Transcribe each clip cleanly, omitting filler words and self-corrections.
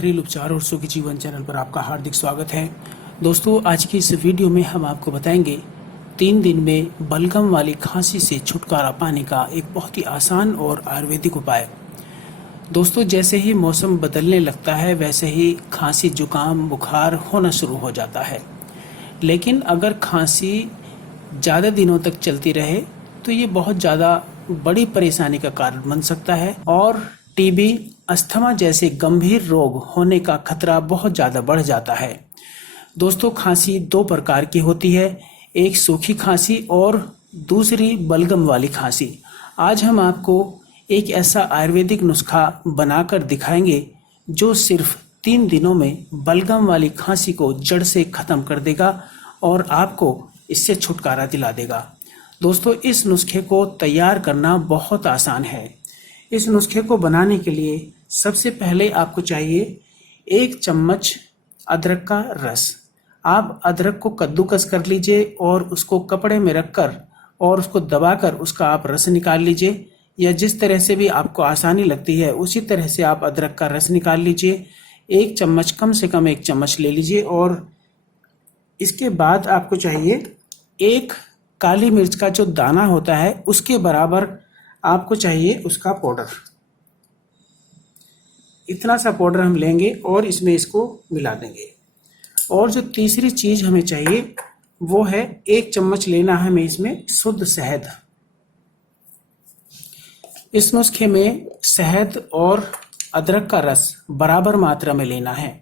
घरेलू उपचार और सुखी जीवन चैनल पर आपका हार्दिक स्वागत है। दोस्तों, आज की इस वीडियो में हम आपको बताएंगे 3 दिन में बलगम वाली खांसी से छुटकारा पाने का एक बहुत ही आसान और आयुर्वेदिक उपाय। दोस्तों, जैसे ही मौसम बदलने लगता है वैसे ही खांसी, जुकाम, बुखार होना शुरू हो जाता है। लेकिन अगर खांसी ज़्यादा दिनों तक चलती रहे तो ये बहुत ज़्यादा बड़ी परेशानी का कारण बन सकता है और टीबी, अस्थमा जैसे गंभीर रोग होने का खतरा बहुत ज़्यादा बढ़ जाता है। दोस्तों, खांसी 2 प्रकार की होती है, एक सूखी खांसी और दूसरी बलगम वाली खांसी। आज हम आपको एक ऐसा आयुर्वेदिक नुस्खा बनाकर दिखाएंगे जो सिर्फ 3 दिनों में बलगम वाली खांसी को जड़ से ख़त्म कर देगा और आपको इससे छुटकारा दिला देगा। दोस्तों, इस नुस्खे को तैयार करना बहुत आसान है। इस नुस्खे को बनाने के लिए सबसे पहले आपको चाहिए 1 चम्मच अदरक का रस। आप अदरक को कद्दूकस कर लीजिए और उसको कपड़े में रखकर और उसको दबाकर उसका आप रस निकाल लीजिए, या जिस तरह से भी आपको आसानी लगती है उसी तरह से आप अदरक का रस निकाल लीजिए। 1 चम्मच, कम से कम 1 चम्मच ले लीजिए। और इसके बाद आपको चाहिए 1 काली मिर्च का जो दाना होता है उसके बराबर आपको चाहिए उसका पाउडर। इतना सा पाउडर हम लेंगे और इसमें इसको मिला देंगे। और जो तीसरी चीज हमें चाहिए वो है 1 चम्मच लेना है हमें इसमें शुद्ध शहद। इस नुस्खे में शहद और अदरक का रस बराबर मात्रा में लेना है।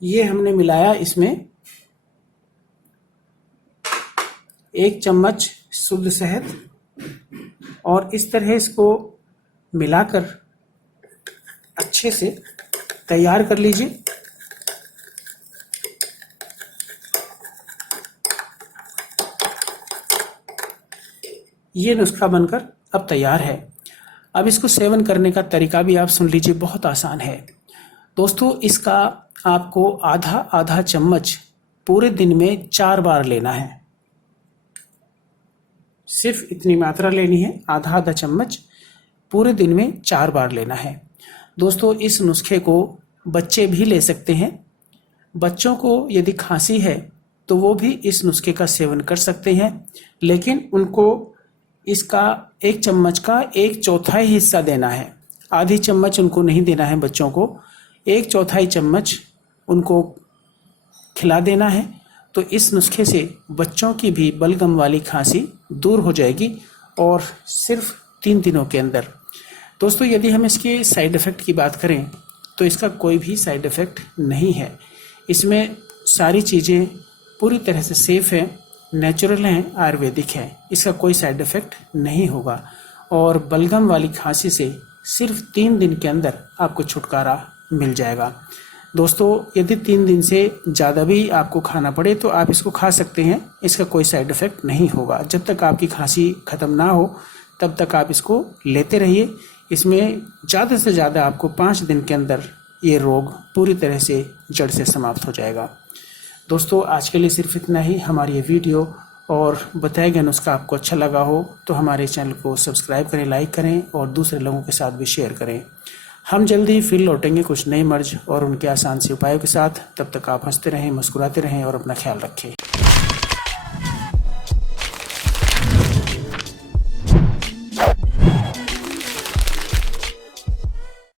ये हमने मिलाया इसमें 1 चम्मच शुद्ध शहद, और इस तरह इसको मिलाकर अच्छे से तैयार कर लीजिए। ये नुस्खा बनकर अब तैयार है। अब इसको सेवन करने का तरीका भी आप सुन लीजिए, बहुत आसान है। दोस्तों, इसका आपको आधा चम्मच पूरे दिन में 4 बार लेना है। सिर्फ इतनी मात्रा लेनी है, आधा चम्मच पूरे दिन में 4 बार लेना है। दोस्तों, इस नुस्खे को बच्चे भी ले सकते हैं। बच्चों को यदि खांसी है तो वो भी इस नुस्खे का सेवन कर सकते हैं, लेकिन उनको इसका 1 चम्मच का 1/4 हिस्सा देना है। आधी चम्मच उनको नहीं देना है बच्चों को, 1/4 चम्मच उनको खिला देना है। तो इस नुस्खे से बच्चों की भी बलगम वाली खांसी दूर हो जाएगी और सिर्फ 3 दिनों के अंदर। दोस्तों, यदि हम इसके साइड इफ़ेक्ट की बात करें तो इसका कोई भी साइड इफ़ेक्ट नहीं है। इसमें सारी चीज़ें पूरी तरह से सेफ़ हैं, नेचुरल हैं, आयुर्वेदिक हैं। इसका कोई साइड इफ़ेक्ट नहीं होगा और बलगम वाली खांसी से सिर्फ 3 दिन के अंदर आपको छुटकारा मिल जाएगा। दोस्तों, यदि 3 दिन से ज़्यादा भी आपको खाना पड़े तो आप इसको खा सकते हैं, इसका कोई साइड इफ़ेक्ट नहीं होगा। जब तक आपकी खांसी ख़त्म ना हो तब तक आप इसको लेते रहिए। इसमें ज़्यादा से ज़्यादा आपको 5 दिन के अंदर ये रोग पूरी तरह से जड़ से समाप्त हो जाएगा। दोस्तों, आज के लिए सिर्फ इतना ही। हमारी ये वीडियो और बताया गया नुस्खा आपको अच्छा लगा हो तो हमारे चैनल को सब्सक्राइब करें, लाइक करें और दूसरे लोगों के साथ भी शेयर करें। हम जल्दी ही फिर लौटेंगे कुछ नए मर्ज और उनके आसान से उपायों के साथ। तब तक आप हंसते रहें, मुस्कुराते रहें और अपना ख्याल रखें।